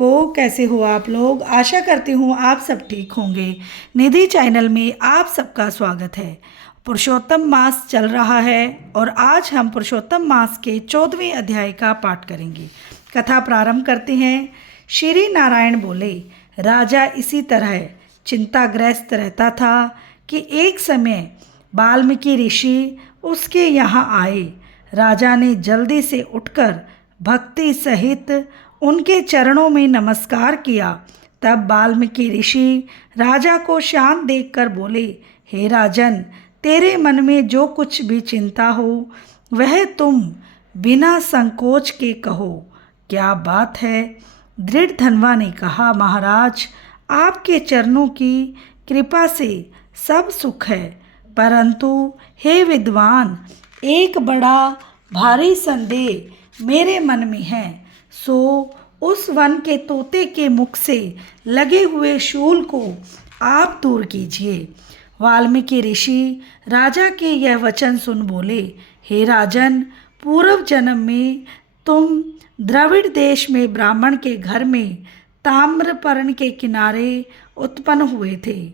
कैसे हो आप लोग। आशा करती हूँ आप सब ठीक होंगे। निधि चैनल में आप सबका स्वागत है। पुरुषोत्तम मास चल रहा है और आज हम पुरुषोत्तम मास के 14वें अध्याय का पाठ करेंगे। कथा प्रारंभ करते हैं। श्री नारायण बोले, राजा इसी तरह चिंताग्रस्त रहता था कि एक समय वाल्मीकि ऋषि उसके यहाँ आए। राजा ने जल्दी से उठकर भक्ति सहित उनके चरणों में नमस्कार किया। तब वाल्मीकि ऋषि राजा को शांत देखकर बोले, हे राजन, तेरे मन में जो कुछ भी चिंता हो वह तुम बिना संकोच के कहो। क्या बात है? दृढ़ धनवा ने कहा, महाराज, आपके चरणों की कृपा से सब सुख है, परंतु हे विद्वान, एक बड़ा भारी संदेह मेरे मन में है। सो उस वन के तोते के मुख से लगे हुए शूल को आप दूर कीजिए। वाल्मीकि ऋषि राजा के यह वचन सुन बोले, हे राजन, पूर्व जन्म में तुम द्रविड़ देश में ब्राह्मण के घर में ताम्रपर्ण के किनारे उत्पन्न हुए थे।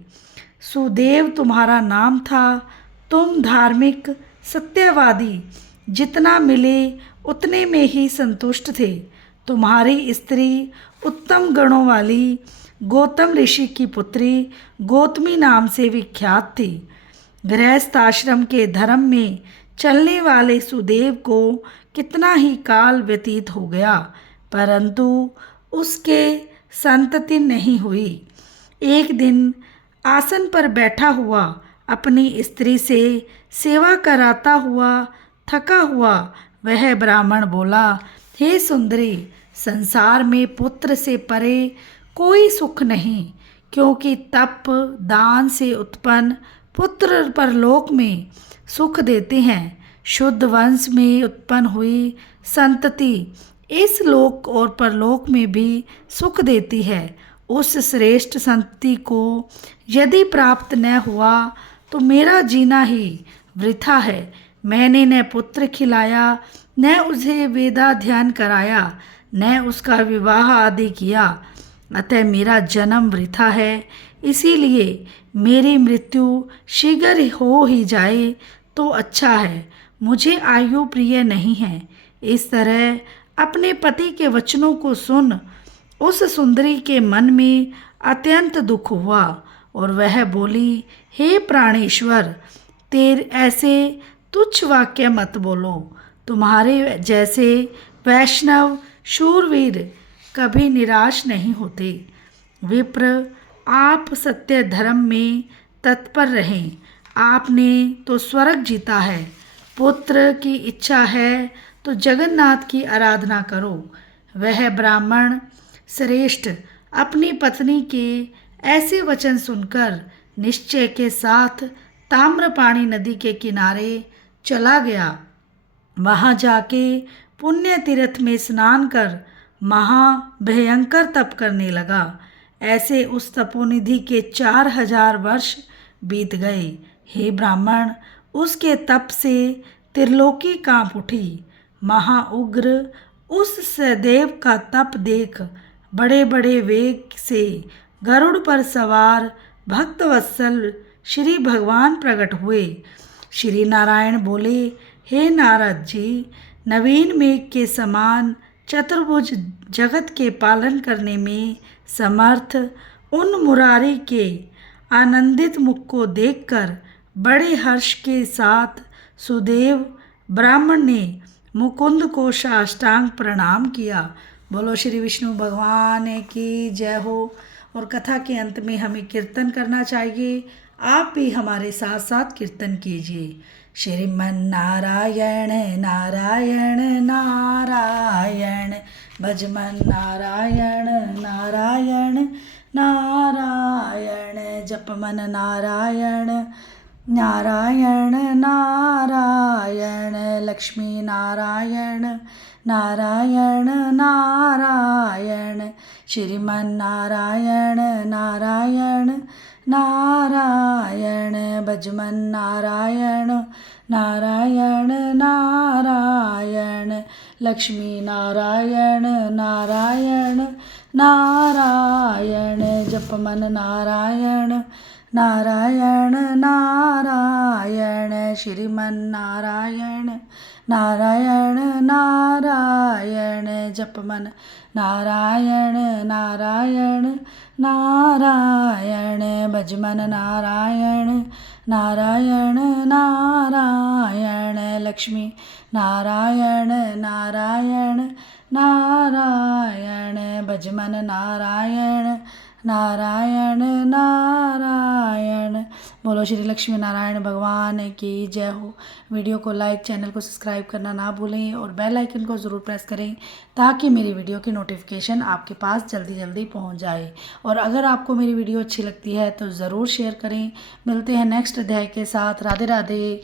सुदेव तुम्हारा नाम था। तुम धार्मिक, सत्यवादी, जितना मिले उतने में ही संतुष्ट थे। तुम्हारी स्त्री उत्तम गणों वाली गौतम ऋषि की पुत्री गौतमी नाम से विख्यात थी। गृहस्थ आश्रम के धर्म में चलने वाले सुदेव को कितना ही काल व्यतीत हो गया, परंतु उसके संतति नहीं हुई। एक दिन आसन पर बैठा हुआ अपनी स्त्री से सेवा कराता हुआ थका हुआ वह ब्राह्मण बोला, हे सुंदरी, संसार में पुत्र से परे कोई सुख नहीं, क्योंकि तप दान से उत्पन्न पुत्र परलोक में सुख देते हैं। शुद्ध वंश में उत्पन्न हुई संतति इस लोक और परलोक में भी सुख देती है। उस श्रेष्ठ संतति को यदि प्राप्त न हुआ तो मेरा जीना ही वृथा है। मैंने न पुत्र खिलाया, न उसे वेदाध्ययन कराया, न उसका विवाह आदि किया, अतः मेरा जन्म वृथा है। इसीलिए मेरी मृत्यु शीघ्र हो ही जाए तो अच्छा है। मुझे आयु प्रिय नहीं है। इस तरह अपने पति के वचनों को सुन उस सुंदरी के मन में अत्यंत दुख हुआ और वह बोली, हे प्राणेश्वर, तेरे ऐसे तुच्छ वाक्य मत बोलो। तुम्हारे जैसे वैष्णव शूरवीर कभी निराश नहीं होते। विप्र, आप सत्य धर्म में तत्पर रहें। आपने तो स्वर्ग जीता है। पुत्र की इच्छा है तो जगन्नाथ की आराधना करो। वह ब्राह्मण श्रेष्ठ अपनी पत्नी के ऐसे वचन सुनकर निश्चय के साथ ताम्रपाणी नदी के किनारे चला गया। वहाँ जाके पुण्य तीर्थ में स्नान कर महाभयंकर तप करने लगा। ऐसे उस तपोनिधि के 4000 वर्ष बीत गए। हे ब्राह्मण, उसके तप से त्रिलोकी कांप उठी। महाउग्र उस सदैव का तप देख बड़े बड़े वेग से गरुड़ पर सवार भक्तवत्सल श्री भगवान प्रकट हुए। श्री नारायण बोले, हे नारद जी, नवीन मेघ के समान चतुर्भुज जगत के पालन करने में समर्थ उन मुरारी के आनंदित मुख को देखकर बड़े हर्ष के साथ सुदेव ब्राह्मण ने मुकुंद को साष्टांग प्रणाम किया। बोलो श्री विष्णु भगवान की जय हो। और कथा के अंत में हमें कीर्तन करना चाहिए। आप भी हमारे साथ साथ कीर्तन कीजिए। श्रीमन नारायण नारायण नारायण, भजमन नारायण नारायण नारायण, जपमन नारायण नारायण नारायण, लक्ष्मी नारायण नारायण नारायण, श्रीमन नारायण नारायण नारायण, भजमन नारायण नारायण नारायण, लक्ष्मी नारायण नारायण नारायण जप मन नारायण नारायण नारायण श्रीमन नारायण नारायण नारायण जप मन नारायण नारायण नारायण भज मन नारायण नारायण नारायण लक्ष्मी नारायण नारायण नारायण भज मन नारायण नारायण नारायण। बोलो श्री लक्ष्मी नारायण भगवान की जय हो। वीडियो को लाइक, चैनल को सब्सक्राइब करना ना भूलें और बेल आइकन को ज़रूर प्रेस करें ताकि मेरी वीडियो की नोटिफिकेशन आपके पास जल्दी जल्दी पहुंच जाए। और अगर आपको मेरी वीडियो अच्छी लगती है तो ज़रूर शेयर करें। मिलते हैं नेक्स्ट अध्याय के साथ। राधे राधे।